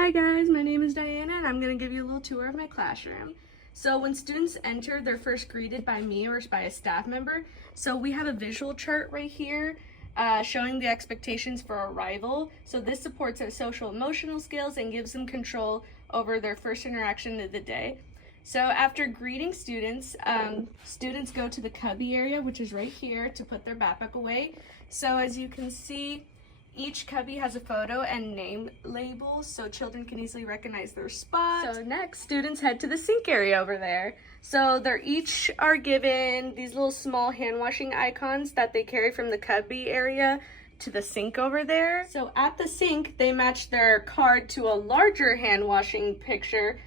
Hi guys, my name is Diana and I'm going to give you a little tour of my classroom. So when students enter, they're first greeted by me or by a staff member. So we have a visual chart right here showing the expectations for arrival. So this supports their social emotional skills and gives them control over their first interaction of the day. So after greeting students, students go to the cubby area, which is right here, to put their backpack away. So as you can see, each cubby has a photo and name labels so children can easily recognize their spot. So next, students head to the sink area over there. So they're each are given these little small hand washing icons that they carry from the cubby area to the sink over there. So at the sink, they match their card to a larger hand washing picture,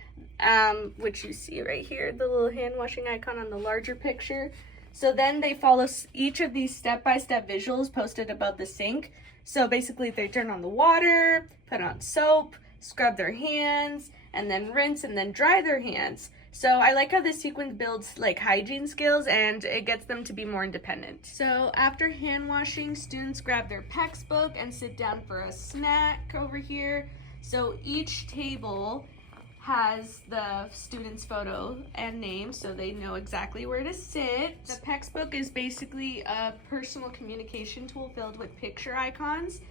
which you see right here, the little hand washing icon on the larger picture. So then they follow each of these step-by-step visuals posted above the sink. So basically they turn on the water, put on soap, scrub their hands, and then rinse and then dry their hands. So I like how this sequence builds like hygiene skills and it gets them to be more independent. So after hand washing, students grab their textbook and sit down for a snack over here. So each table has the student's photo and name so they know exactly where to sit. The textbook is basically a personal communication tool filled with picture icons.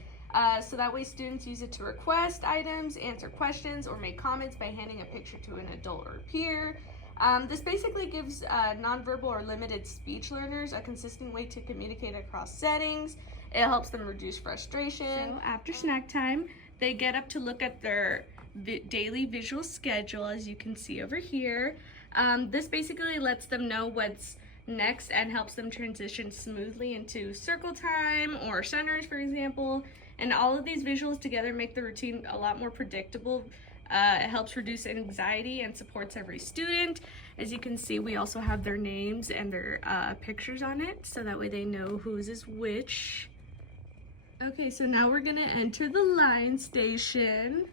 So that way students use it to request items, answer questions, or make comments by handing a picture to an adult or peer. This basically gives nonverbal or limited speech learners a consistent way to communicate across settings. It helps them reduce frustration. So after snack time, they get up to look at their daily visual schedule, as you can see over here. This basically lets them know what's next and helps them transition smoothly into circle time or centers, for example. And all of these visuals together make the routine a lot more predictable. It helps reduce anxiety and supports every student. As you can see, we also have their names and their pictures on it, so that way they know whose is which. Okay, so now we're gonna enter the line station,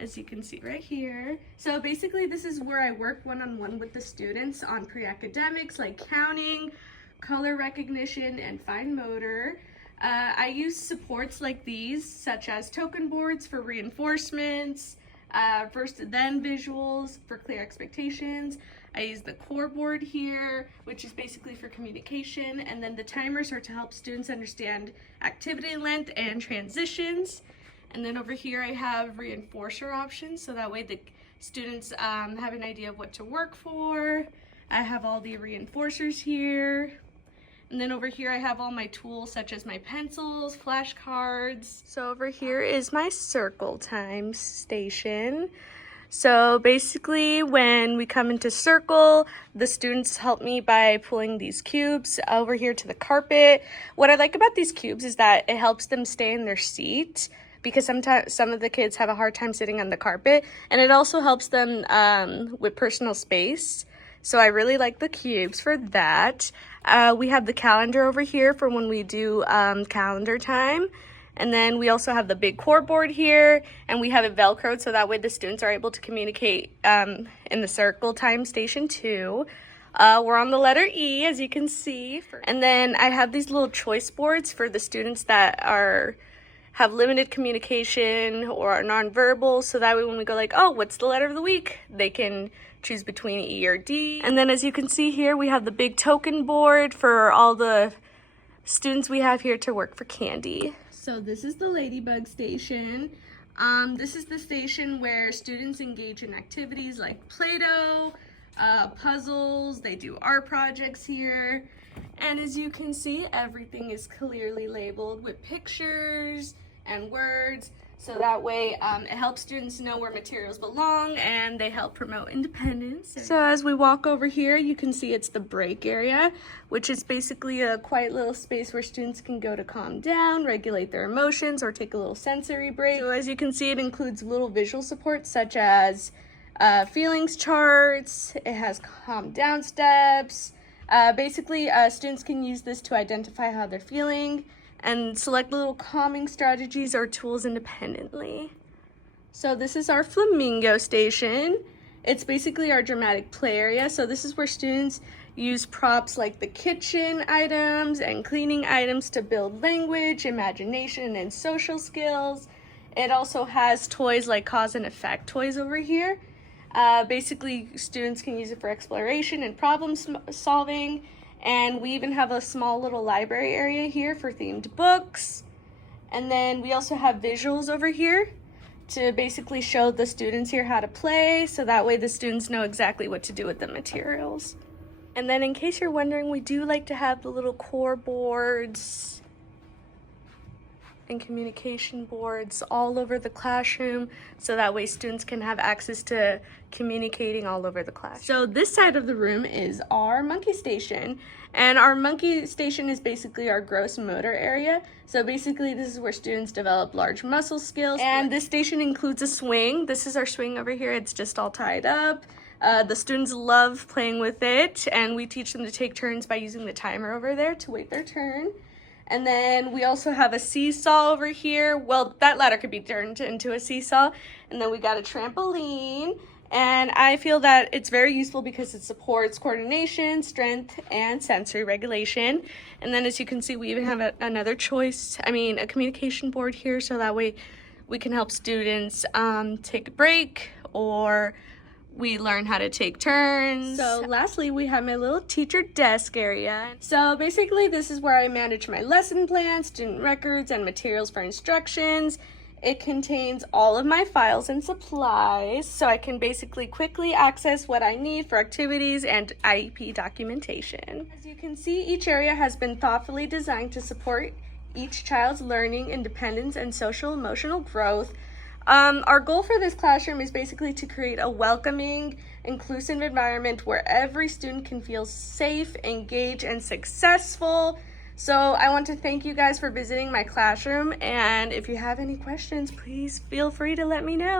as you can see right here. So basically this is where I work one-on-one with the students on pre-academics like counting, color recognition, and fine motor. I use supports like these, such as token boards for reinforcements, first then visuals for clear expectations. I use the core board here, which is basically for communication, and then the timers are to help students understand activity length and transitions. And then over here I have reinforcer options, so that way the students have an idea of what to work for. I have all the reinforcers here. And then over here I have all my tools such as my pencils, flashcards. So over here is my circle time station. So basically when we come into circle, the students help me by pulling these cubes over here to the carpet. What I like about these cubes is that it helps them stay in their seat, because sometimes some of the kids have a hard time sitting on the carpet, and it also helps them with personal space. So I really like the cubes for that. We have the calendar over here for when we do calendar time. And then we also have the big core board here, and we have it Velcroed so that way the students are able to communicate in the circle time station too. We're on the letter E, as you can see. And then I have these little choice boards for the students that have limited communication or are nonverbal, so that way when we go like, oh, what's the letter of the week, they can choose between E or D. And then as you can see here, we have the big token board for all the students we have here to work for candy. So this is the Ladybug station. This is the station where students engage in activities like Play-Doh, puzzles, they do art projects here. And as you can see, everything is clearly labeled with pictures and words, so that way it helps students know where materials belong and they help promote independence. So as we walk over here, you can see it's the break area, which is basically a quiet little space where students can go to calm down, regulate their emotions, or take a little sensory break. So as you can see, it includes little visual supports such as feelings charts, it has calm down steps. Basically, students can use this to identify how they're feeling and select little calming strategies or tools independently. So this is our flamingo station. It's basically our dramatic play area. So this is where students use props like the kitchen items and cleaning items to build language, imagination, and social skills. It also has toys like cause and effect toys over here. Basically, students can use it for exploration and problem solving. And we even have a small little library area here for themed books. And then we also have visuals over here to basically show the students here how to play, so that way the students know exactly what to do with the materials. And then in case you're wondering, we do like to have the little core boards and communication boards all over the classroom, so that way students can have access to communicating all over the class. So this side of the room is our monkey station, and our monkey station is basically our gross motor area. So basically this is where students develop large muscle skills, and this station includes a swing. This is our swing over here. It's just all tied up. The students love playing with it, and we teach them to take turns by using the timer over there to wait their turn. And then we also have a seesaw over here. Well, that ladder could be turned into a seesaw. And then we got a trampoline. And I feel that it's very useful because it supports coordination, strength, and sensory regulation. And then as you can see, we even have a communication board here, so that way we can help students take a break, or we learn how to take turns. So lastly, we have my little teacher desk area. So basically this is where I manage my lesson plans, student records, and materials for instructions. It contains all of my files and supplies, so I can basically quickly access what I need for activities and IEP documentation. As you can see, each area has been thoughtfully designed to support each child's learning, independence, and social emotional growth. Our goal for this classroom is basically to create a welcoming, inclusive environment where every student can feel safe, engaged, and successful. So I want to thank you guys for visiting my classroom, and if you have any questions, please feel free to let me know.